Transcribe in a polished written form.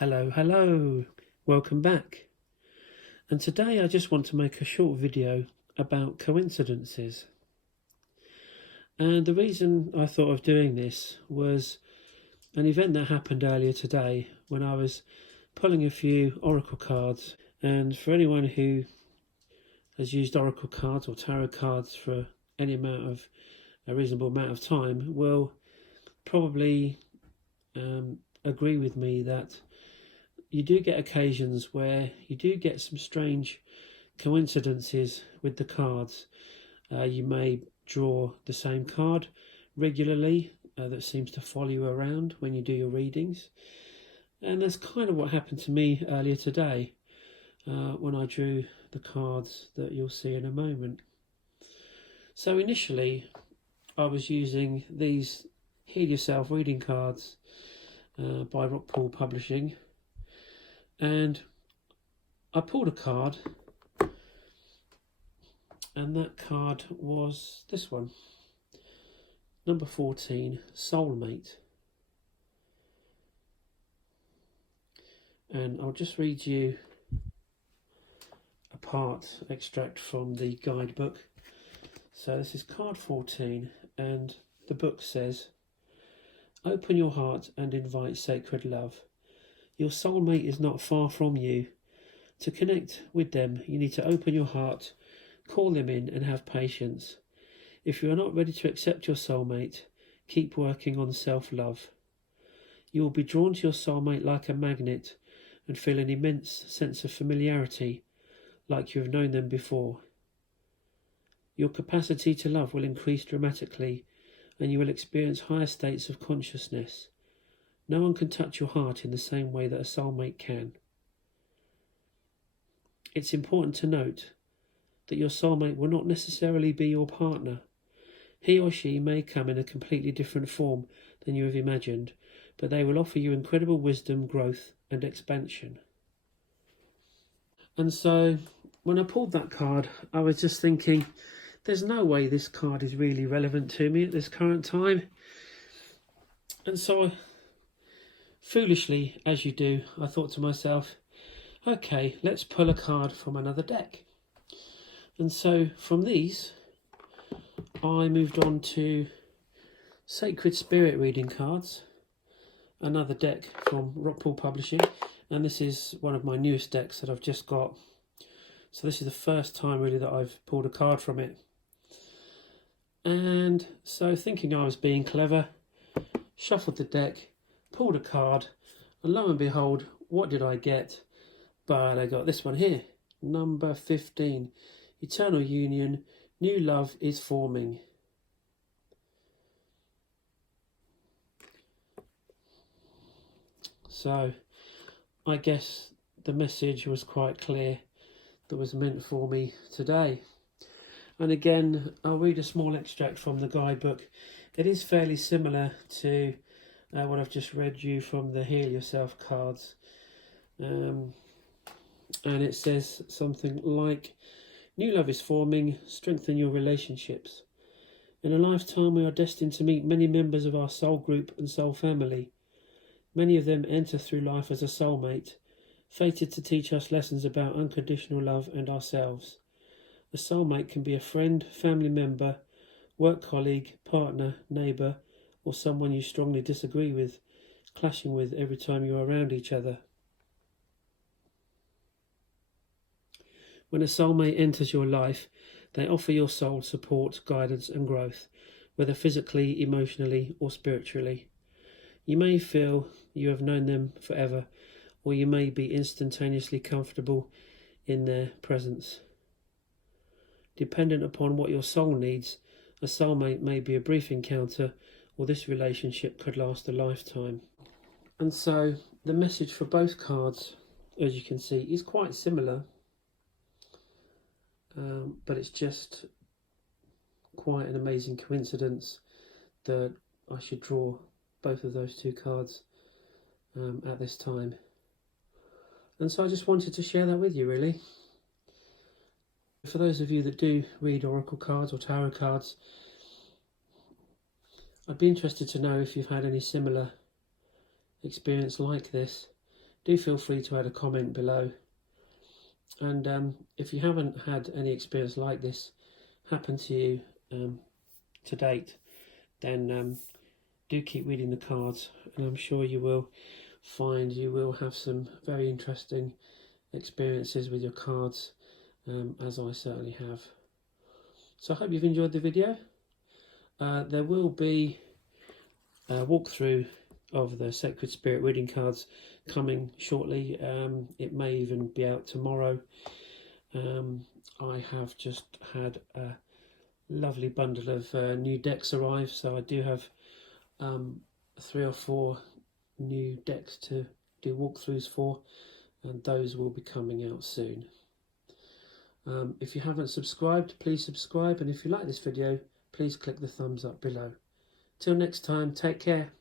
Hello, welcome back. And today I just want to make a short video about coincidences. And the reason I thought of doing this was an event that happened earlier today when I was pulling a few oracle cards. And for anyone who has used oracle cards or tarot cards for a reasonable amount of time will probably agree with me that you do get occasions where you do get some strange coincidences with the cards. You may draw the same card regularly that seems to follow you around when you do your readings. And that's kind of what happened to me earlier today when I drew the cards that you'll see in a moment. So initially I was using these Heal Yourself reading cards by Rockpool Publishing, and I pulled a card, and that card was this one, number 14, Soulmate. And I'll just read you a extract from the guidebook. So this is card 14, and the book says, "Open your heart and invite sacred love. Your soulmate is not far from you. To connect with them, you need to open your heart, call them in, and have patience. If you are not ready to accept your soulmate, keep working on self-love. You will be drawn to your soulmate like a magnet and feel an immense sense of familiarity, like you have known them before. Your capacity to love will increase dramatically, and you will experience higher states of consciousness. No one can touch your heart in the same way that a soulmate can. It's important to note that your soulmate will not necessarily be your partner. He or she may come in a completely different form than you have imagined, but they will offer you incredible wisdom, growth, and expansion." And so when I pulled that card, I was just thinking, there's no way this card is really relevant to me at this current time. And so foolishly, as you do, I thought to myself, okay, let's pull a card from another deck. And so from these, I moved on to Sacred Spirit reading cards, another deck from Rockpool Publishing. And this is one of my newest decks that I've just got. So this is the first time really that I've pulled a card from it. And so thinking I was being clever, shuffled the deck, pulled a card, and lo and behold, what did I get? But I got this one here, number 15, Eternal Union, New Love is Forming. So I guess the message was quite clear that was meant for me today. And again, I'll read a small extract from the guidebook. It is fairly similar to what I've just read you from the Heal Yourself cards. And it says something like, "New love is forming, strengthen your relationships. In a lifetime we are destined to meet many members of our soul group and soul family. Many of them enter through life as a soulmate, fated to teach us lessons about unconditional love and ourselves. A soulmate can be a friend, family member, work colleague, partner, neighbour, or someone you strongly disagree with, clashing with every time you are around each other. When a soulmate enters your life, they offer your soul support, guidance and growth, whether physically, emotionally or spiritually. You may feel you have known them forever, or you may be instantaneously comfortable in their presence. Dependent upon what your soul needs, a soulmate may be a brief encounter, or this relationship could last a lifetime." And so the message for both cards, as you can see, is quite similar, but it's just quite an amazing coincidence that I should draw both of those two cards at this time. And so I just wanted to share that with you, really. For those of you that do read oracle cards or tarot cards, I'd be interested to know if you've had any similar experience like this, do feel free to add a comment below. And if you haven't had any experience like this happen to you to date, then do keep reading the cards, and I'm sure you will find you will have some very interesting experiences with your cards, as I certainly have. So I hope you've enjoyed the video. There will be a walkthrough of the Sacred Spirit reading cards coming shortly. It may even be out tomorrow. I have just had a lovely bundle of new decks arrive, so I do have 3 or 4 new decks to do walkthroughs for, and those will be coming out soon. If you haven't subscribed, please subscribe, and if you like this video, please click the thumbs up below. Till next time, take care.